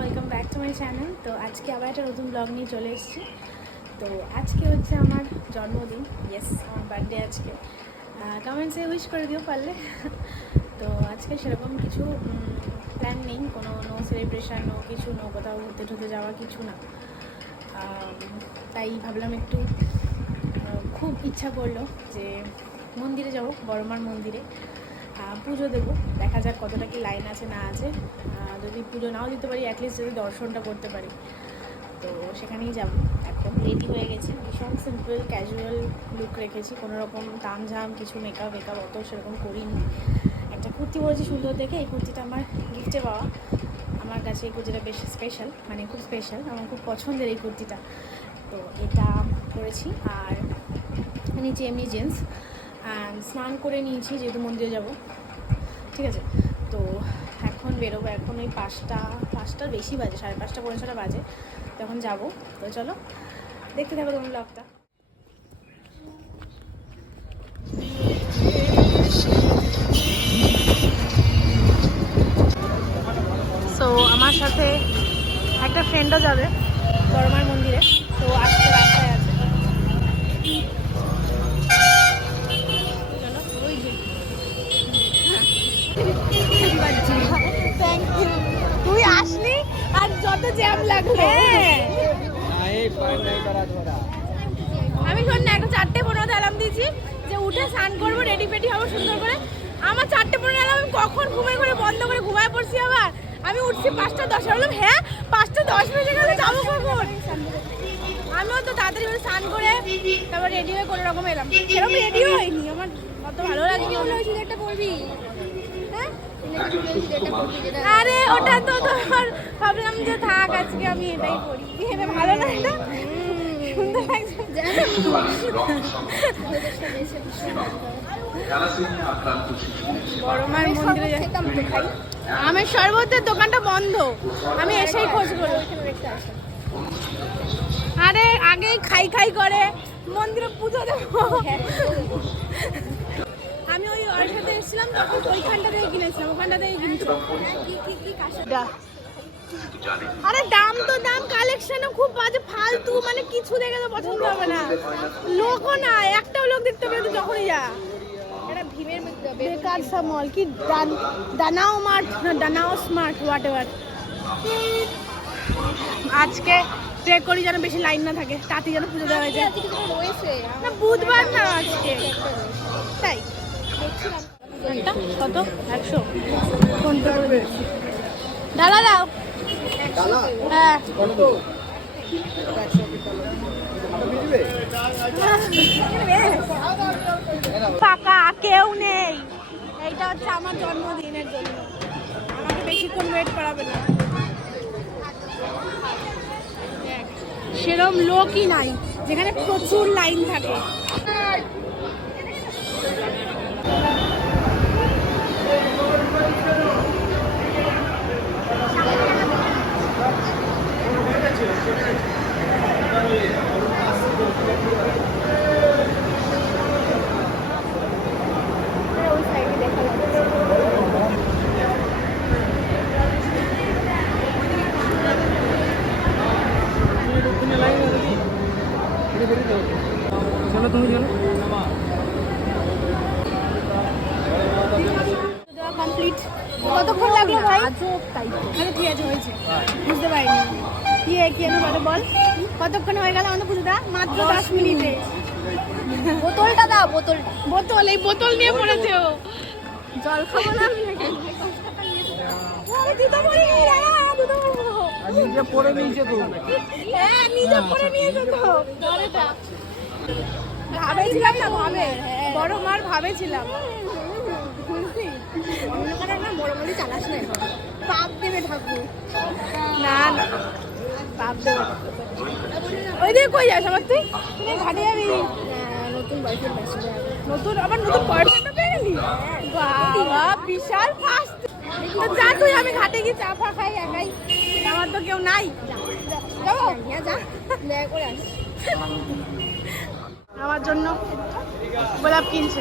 Welcome back to my channel. তো আজকে আবার একটা নতুন ব্লগ নিয়ে চলে এসেছি। তো আজকে হচ্ছে আমার জন্মদিন, ইয়েস আমার বার্থডে আজকে। কমেন্টসে উইশ করে দিও পারলে। তো আজকে সেরকম কিছু প্ল্যান নেই, কোনো নো সেলিব্রেশন নো কিছু, নো কোথাও ঘুরতে টুরতে যাওয়া কিছু না। তাই ভাবলাম একটু, খুব ইচ্ছা করলো যে মন্দিরে যাব, বড়মার মন্দিরে পুজো দেবো। দেখা যাক কতটা কি লাইন আছে না আছে। যদি পুজো নাও দিতে পারি, অ্যাটলিস্ট যদি দর্শনটা করতে পারি, তো সেখানেই যাব। একদম রেডি হয়ে গেছি, ভীষণ সিম্পল ক্যাজুয়াল লুক রেখেছি, কোনো রকম তামঝাম কিছু মেকআপ অত সেরকম করিনি। একটা কুর্তি পরেছি সুন্দর দেখে, এই কুর্তিটা আমার গিফটে পাওয়া। আমার কাছে এই কুর্তিটা বেশ স্পেশাল, মানে খুব স্পেশাল, আমার খুব পছন্দের এই কুর্তিটা। তো এটা পরেছি, আর নিচে এমনি জিন্স। স্নান করে নিয়েছি যেহেতু মন্দিরে যাব, ঠিক আছে। তো এখন বেরোবো, এখন ওই পাঁচটার বেশি বাজে, 5:30 পৌনে 6টা বাজে, তখন যাবো। তো চলো দেখতে থাকো তোমার ব্লগটা। সো আমার সাথে একটা ফ্রেন্ডও যাবে বড়মার মন্দিরে, তো আজকে রাস্তায় আছে। চলো ওই যে তুই আসলি আর যত জ্যাম লাগলো। আমি শোন না, একটা 4:15 অ্যালার্ম দিয়েছি যে উঠে স্নান করবো, রেডি পেডি হবো সুন্দর করে। আমার 4:15 অ্যালার্ম, আমি কখন ঘুমের করে বন্ধ করে ঘুমায় পড়ছি। আবার আমি উঠছি 5:10। বললাম হ্যাঁ 5:10 বেজে গেলে যাবো কখন? আমিও তো তাড়াতাড়ি করে স্নান করে তারপর রেডি হয়ে কোনো রকম এলাম। সেরকম রেডিও হয়নি, আমার অত ভালো লাগছে। একটা করবি, আরে ওটা তো তোমার, ভাবলাম যে থাক আজকে আমি এটাই করি। এটা ভালো না, এটা সুন্দর লাগছে। বড়মার মন্দিরে আমের শরবতের দোকানটা বন্ধ, আমি এসেই খোঁজ করি। আরে আগেই খাই করে মন্দিরে পুজো দেবো। আমি ওই ওর সাথে এসেছিলাম তখন ওইখানটা থেকে কিনেছিলাম, ওখানটা থেকে কিনেছিলাম। আরে দাম তো দাম, কালেকশনও খুব বাজে, ফালতু, মানে কিছু দেখে তো পছন্দ হবে না। লোকও না, একটাও লোক দেখতে পেলে তো যখনই যা। এটা ভীমের বেকার সব মল, কি দানাও মার্ট না দানাও স্মার্ট, হোয়াট এভার। আজকে প্রে করি যেন বেশি লাইন না থাকে, তাতে যেন পুজো দেওয়া হয়েছে। না বুধবার না আজকে, তাই কত 100 ডালা দাও। হ্যাঁ ফাঁকা কেউ নেই। এইটা হচ্ছে আমার জন্মদিনের জন্য, আমাকে বেশিক্ষণ ওয়েট করাবে না। সেরম লোকই নাই যেখানে প্রচুর লাইন থাকে। কমপ্লিট। কতক্ষণ লাগলো ভাই? ঠিক আছে, হয়েছে, বুঝতে পারিনি। কি যেন বল, কতক্ষণ হয়ে গেল আমাদের পুজোটা? মাত্র 10 মিনিটে। বোতলটা দাও, বোতল এই বোতল নিয়ে পড়েছে ও। জল খাবো না নিজে পড়ে নিয়েছে তো। হ্যাঁ নিজে পড়ে নিয়েছে তো। ভাবেছিলাম না, বড় মার ভাবেছিলাম। চালাস না, পাপ দেবে ঠাকুর। না না পাপ দেবে। ওই দিকে কই যাস আবার? তুই ঘাটে যাবি? নতুন বয়ফ্রেন্ড, নতুন আবার নতুন বয়ফ্রেন্ড পেয়ে গেলি? বাবা বিশাল ফাস্ট। যা তুই, আমি ঘাটে গিয়ে চা ফা খাই একাই, আমার তো কেউ নাই। যাবো যা করে আস। আমার জন্য গোলাপ কিনছে।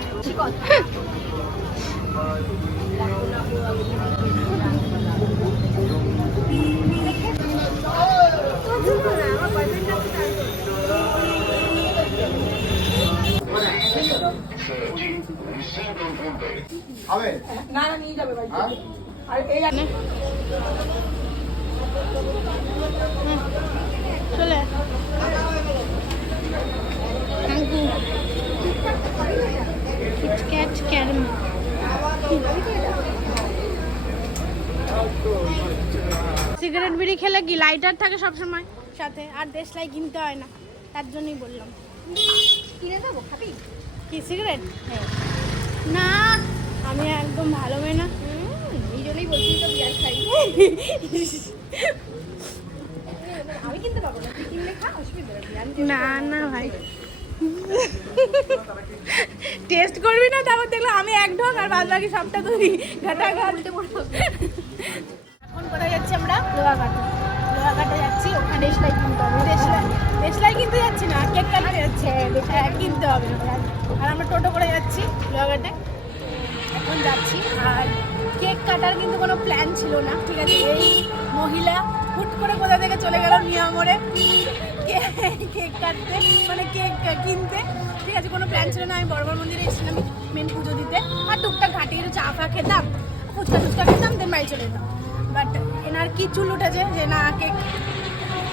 চলে কিটক্যাট ক্যারামেল সিগারেট বিড়ি খেলে কি লাইটার থাকে সবসময় সাথে, আর দেশলাই কিনতে হয় না, তার জন্যই বললাম। কিনে দেবো, খাবি? কি সিগারেট? হ্যাঁ। না, আমি একদম ভালো মেয়ে না। এই জন্যই বলছি তো বিয়ার খাই। আমি কিনতে পারবো না, তুই কিনলে খা, অসুবিধা নেই। না না ভাই, টেস্ট করবি না, তারপর দেখলাম আমি এক ঢোক আর বাদ বাকি সবটা তুই ঘাটা ঘাটতে পড়বো। এখন কোথায় যাচ্ছি আমরা? লোহাঘাটে। লোহাঘাটে যাচ্ছি, ওখানে দেশলাই কিনতে হবে। দেশলাই কিনতে যাচ্ছি না, কেক কাটতে যাচ্ছি। হ্যাঁ, কিনতে হবে। আর আমরা টোটো করে যাচ্ছি লোহাঘাটে, এখন যাচ্ছি। আর কেক কাটার কিন্তু কোনো প্ল্যান ছিল না, ঠিক আছে? এই মহিলা হুট করে কোথা থেকে চলে গেল মিয়ামরে কেক কাটতে, মানে কেক কিনতে, ঠিক আছে? কোনো প্ল্যান ছিল না। আমি বড় মন্দিরে এসেছিলাম মেন পুজো দিতে, আর টুকটাক ঘাটে একটু চা ফা খেতাম, ফুচকা টুচকা খেতাম, দেন বাড়ি চলে যেতাম। বাট এনার কি চুল উঠেছে যে না কেক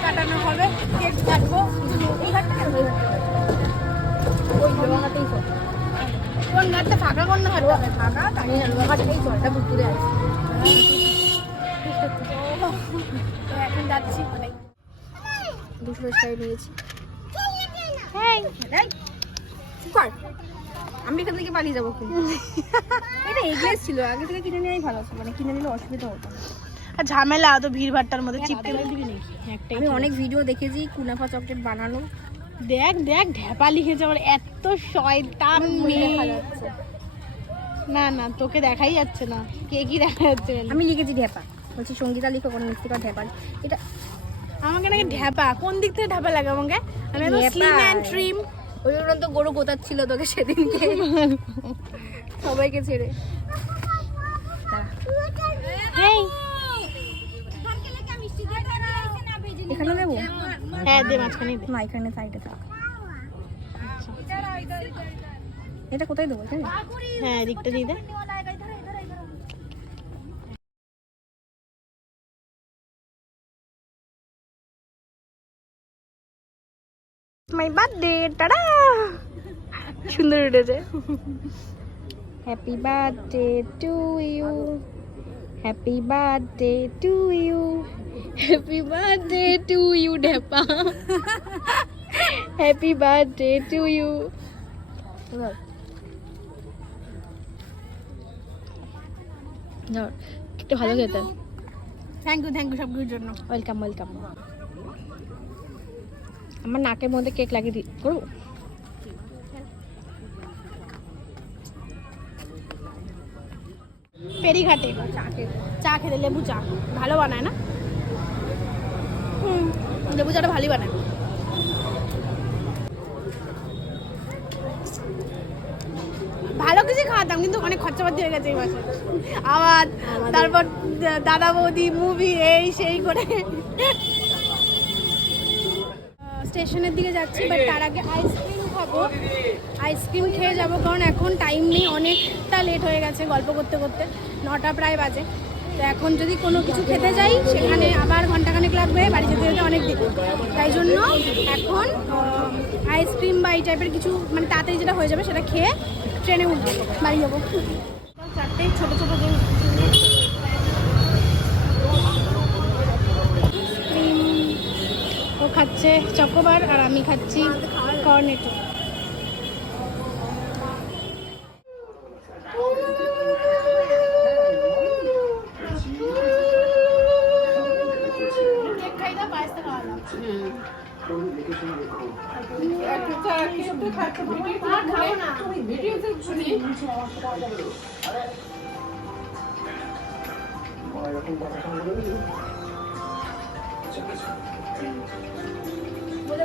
কাটানো হবে, কেক কাটবো। এই ঘাটটা কেন? ওই লোহাঘাটেই চল। কোন ঘাটটা? ফাঁকা কোন ঘাটটা? ফাঁকা তাই না, লোহাঘাটেই চল, এটা ঘুরতে আসছি। তো এখন যাচ্ছি অনেক 200 টাকা নিয়েছি। আমি এখান থেকে পালিয়ে যাবো কিন্তু। এটা এগলেস ছিল, আগে থেকে কিনে নেওয়াই ভালো আছে, মানে কিনে নিলে অসুবিধা হতো না। আর ঝামেলা তো ভিড় ভাট্টার মধ্যে চিপকে দিবি নাকি? একটাই আমি অনেক ভিডিও দেখেছি কুনাফা চকলেট বানানো। দেখ দেখ ঢ্যাপা লিখেছে আমার, এত শয়তান মেয়ে। না না, তোকে দেখাই যাচ্ছে না, কে কি দেখা যাচ্ছে? আমি লিখেছি ঢ্যাপা, বলছি সঙ্গীতা লিখো, কোনো মিস্ত্রিকা ঢ্যাপা। এটা আমাকে নাকি ঢ্যাপা, কোন দিক থেকে ঢ্যাপা লাগে আমাকে? আমি তো স্লিম অ্যান্ড ট্রিম। ওই জন্য তো গরু গোতাচ্ছিল তোকে সেদিনকে সবাইকে ছেড়ে। হেই, এখানে দেবো? হ্যাঁ দে, মাঝখানে দে। না, এখানে সাইডে থাক। এটা কোথায় দেবো? এখানে? হ্যাঁ, দিকটা দিয়ে দে। My birthday, tada! সুন্দর উঠেছে। Happy birthday to you, happy birthday to you, happy birthday to you Dhepa, happy birthday to you. একটু ভালো খেতে। থ্যাংক ইউ সবগুলোর জন্য। Welcome welcome. আমার নাকের মধ্যে কেক লাগিয়ে দিই করবো। ফেরিঘাটে চা খেতে, লেবু চা ভালো বানায় না? লেবু চাটা ভালোই বানায়। ভালো কিছু খাওয়াতাম, কিন্তু অনেক খরচাপাতি হয়ে গেছে এই মাসে। আবার তারপর দাদা বৌদি মুভি এই সেই করে স্টেশনের দিকে যাচ্ছি। বাট তার আগে আইসক্রিম খাবো, আইসক্রিম খেয়ে যাবো, কারণ এখন টাইম নেই, অনেকটা লেট হয়ে গেছে গল্প করতে করতে, 9টা প্রায় বাজে। তো এখন যদি কোনো কিছু খেতে যাই সেখানে আবার ঘন্টাখানেক লাগবে, বাড়ি যেতে যেতে অনেক দিন। তাই জন্য এখন আইসক্রিম বা এই টাইপের কিছু, মানে তাড়াতাড়ি যেটা হয়ে যাবে সেটা খেয়ে ট্রেনে উঠবো, বাড়ি যাবো। 4টে ছোটো ছোটো যে ও খাচ্ছে চকোবার আর আমি খাচ্ছি কর্নেটো। বলে